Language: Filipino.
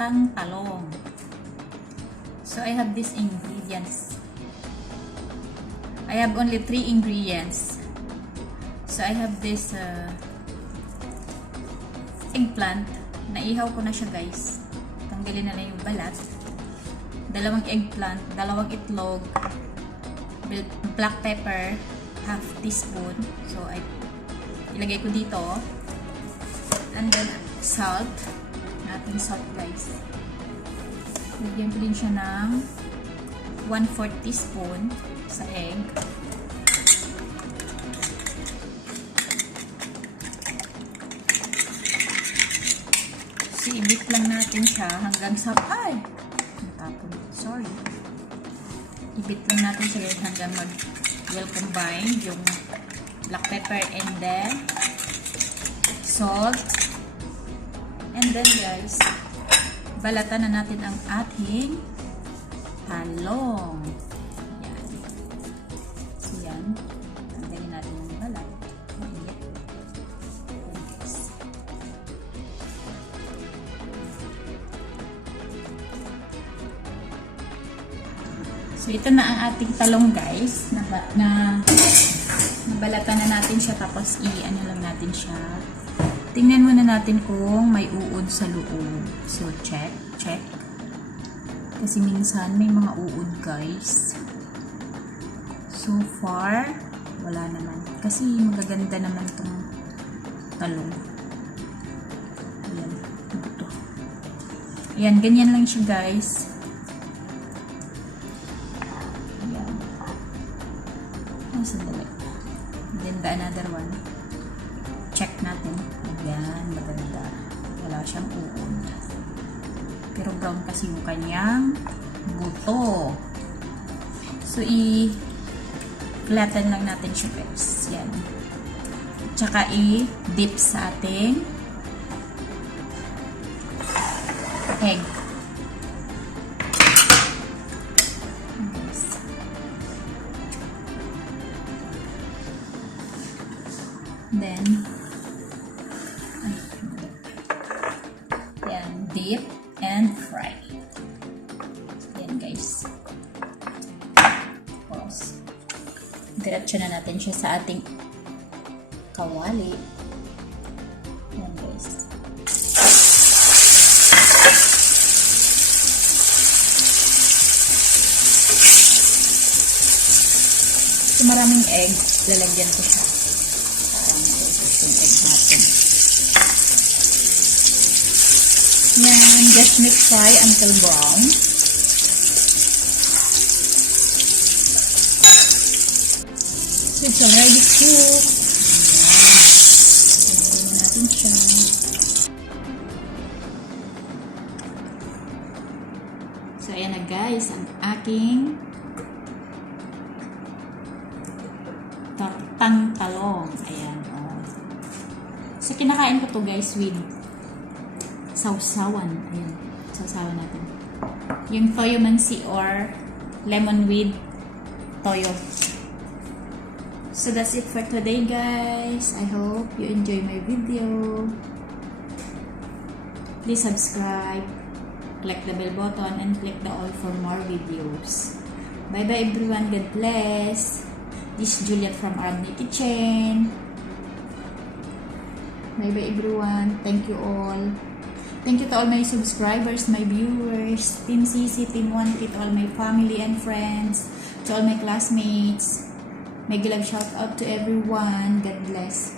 tortang talong. So I have these ingredients. I have only 3 ingredients. So I have this eggplant. Naihaw ko na siya, guys. Tanggalin na lang yung balat. 2 eggplant, 2 itlog, black pepper, half teaspoon. So ilagay ko dito. And then salt. Ating salt, guys. Lagyan ko din siya ng 1/4 teaspoon sa egg. So, i-beat lang natin siya hanggang sa... Ay! Natapon. Sorry. I-beat lang natin siya hanggang well combine yung black pepper and then salt. And then, guys, balatan na natin ang ating talong. Yan. So, yan. Tanggalin natin yung balat. Mainit. So, ito na ang ating talong, guys. Nabalatan na natin siya. Tapos, i-ano lang natin siya. Tingnan muna natin kung may uod sa loob. So, check. Kasi minsan may mga uod, guys. So far, wala naman. Kasi magaganda naman itong talong. Ayan. Ito. Ayan, ganyan lang siya, guys. Ayan. Oh, sandali. Then the another one. Check natin. Ayan, maganda. Wala siyang uod. Pero brown kasi yung kanyang buto. So, i-flatten lang natin siya, guys. Yan. Tsaka i-dip sa ating egg. Then, yan, dip and fry. Yan, guys. Tapos, diretso na natin siya sa ating kawali. Yan, guys. So, maraming egg, lalagyan ko siya. Parang yung egg natin. Yan, just make fry until brown. So, it's already cooked. Ayan. Ayan natin siya. So, ayan na, guys, ang aking tortang talong. Ayan, oh. So, kinakain ko to, guys, with sausawan. Ayan. Sausawan natin. Yung toyomansi or lemon with toyo. So, that's it for today, guys. I hope you enjoy my video. Please subscribe, click the bell button, and click the all for more videos. Bye-bye, everyone. God bless. This is Juliet from Arabni Kitchen. Bye-bye, everyone. Thank you all. Thank you to all my subscribers, my viewers, Team CC, Team 1K, to all my family and friends, to all my classmates. May love shout out to everyone. God bless.